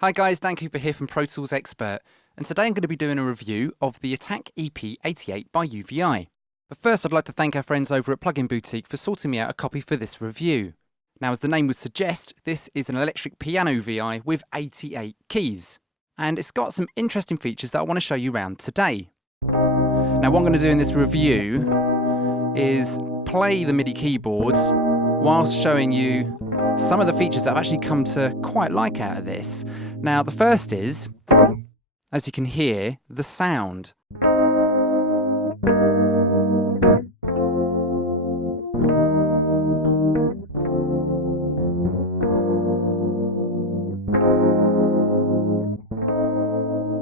Hi guys, Dan Cooper here from Pro Tools Expert, and today I'm going to be doing a review of the Attack EP88 by UVI. But first I'd like to thank our friends over at Plugin Boutique for sorting me out a copy for this review. Now, as the name would suggest, this is an electric piano VI with 88 keys, and it's got some interesting features that I want to show you around today. Now, what I'm going to do in this review is play the MIDI keyboards whilst showing you some of the features that I've actually come to quite like out of this. Now, the first is, as you can hear, the sound.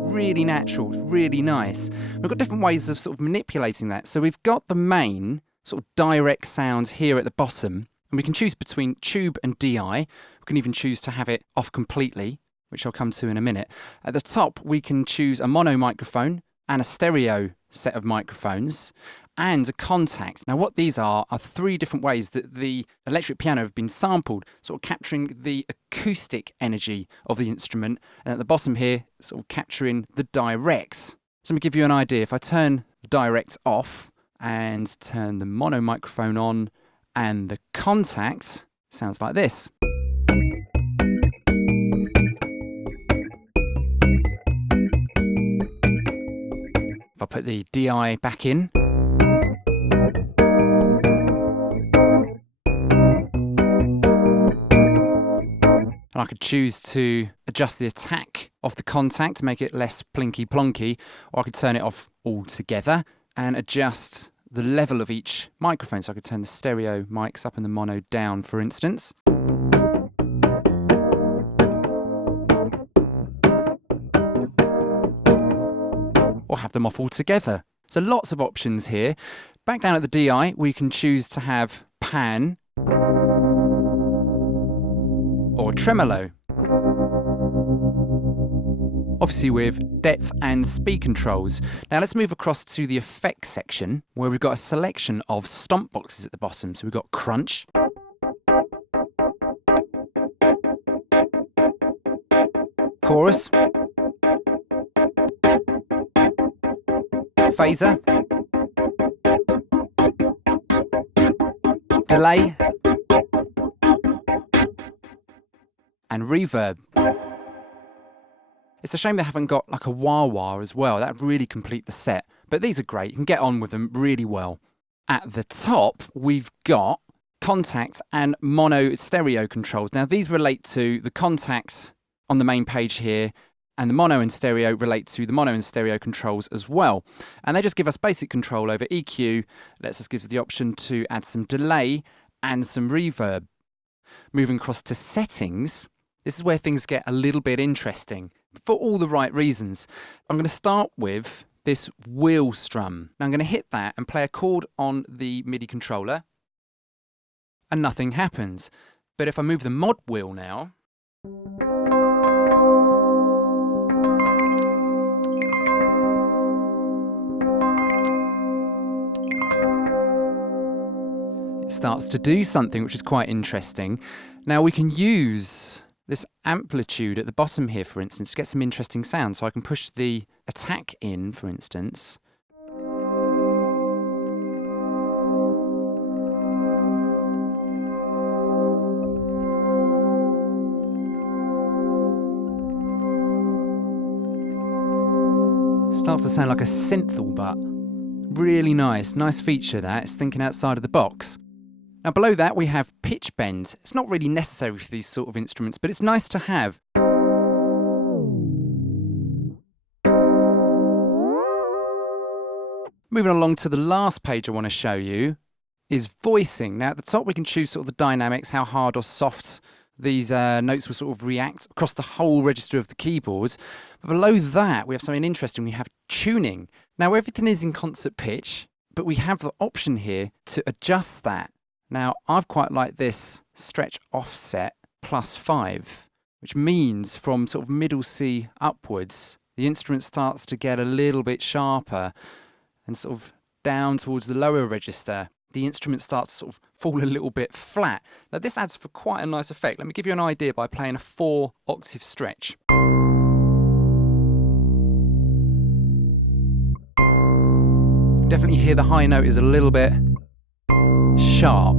Really natural, really nice. We've got different ways of sort of manipulating that. So we've got the main sort of direct sounds here at the bottom, and we can choose between tube and DI. We can even choose to have it off completely, which I'll come to in a minute. At the top, we can choose a mono microphone and a stereo set of microphones and a contact. Now, what these are three different ways that the electric piano have been sampled, sort of capturing the acoustic energy of the instrument, and at the bottom here, sort of capturing the directs. So let me give you an idea. If I turn the direct off and turn the mono microphone on and the contact, sounds like this. If I put the DI back in, and I could choose to adjust the attack of the contact to make it less plinky plonky, or I could turn it off altogether and adjust the level of each microphone. So I could turn the stereo mics up and the mono down, for instance. Or have them off altogether. So lots of options here. Back down at the DI, we can choose to have pan or tremolo. Obviously with depth and speed controls. Now let's move across to the effects section, where we've got a selection of stomp boxes at the bottom. So we've got crunch, chorus, phaser, delay, and reverb. It's a shame they haven't got like a wah-wah as well. That would really complete the set. But these are great. You can get on with them really well. At the top, we've got contact and mono stereo controls. Now, these relate to the contacts on the main page here, and the mono and stereo relate to the mono and stereo controls as well. And they just give us basic control over EQ. Lets us give the option to add some delay and some reverb. Moving across to settings, this is where things get a little bit interesting, for all the right reasons. I'm going to start with this wheel strum. Now I'm going to hit that and play a chord on the MIDI controller, and nothing happens. But if I move the mod wheel now, it starts to do something which is quite interesting. Now we can use this amplitude at the bottom here, for instance, to get some interesting sounds. So I can push the attack in, for instance. Starts to sound like a synthal, but really nice. Nice feature that. It's thinking outside of the box. Now below that we have pitch bend. It's not really necessary for these sort of instruments, but it's nice to have. Moving along to the last page I want to show you is voicing. Now at the top we can choose sort of the dynamics, how hard or soft these notes will sort of react across the whole register of the keyboards. But below that we have something interesting. We have tuning. Now everything is in concert pitch, but we have the option here to adjust that. Now, I've quite liked this stretch offset +5, which means from sort of middle C upwards, the instrument starts to get a little bit sharper, and sort of down towards the lower register, the instrument starts to sort of fall a little bit flat. Now, this adds for quite a nice effect. Let me give you an idea by playing a 4-octave stretch. Definitely hear the high note is a little bit sharp.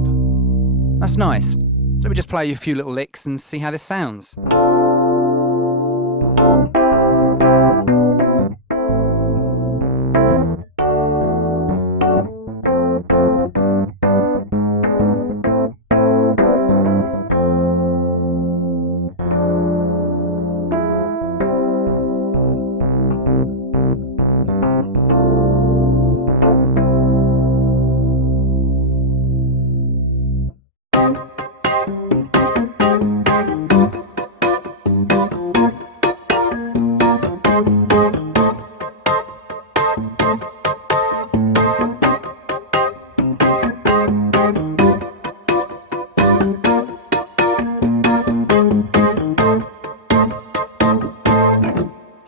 That's nice. So let me just play you a few little licks and see how this sounds.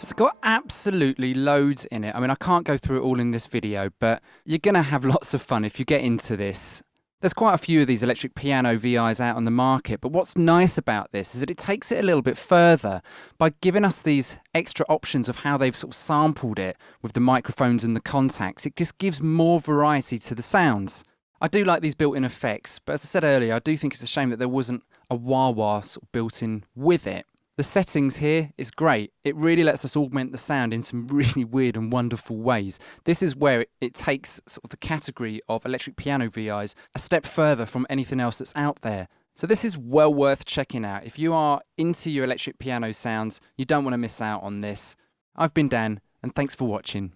It's got absolutely loads in it. I mean, I can't go through it all in this video, but you're going to have lots of fun if you get into this. There's quite a few of these electric piano VIs out on the market, but what's nice about this is that it takes it a little bit further by giving us these extra options of how they've sort of sampled it with the microphones and the contacts. It just gives more variety to the sounds. I do like these built-in effects, but as I said earlier, I do think it's a shame that there wasn't a wah-wah sort of built in with it. The settings here is great. It really lets us augment the sound in some really weird and wonderful ways. This is where it takes sort of the category of electric piano VIs a step further from anything else that's out there. So this is well worth checking out. If you are into your electric piano sounds, you don't want to miss out on this. I've been Dan, and thanks for watching.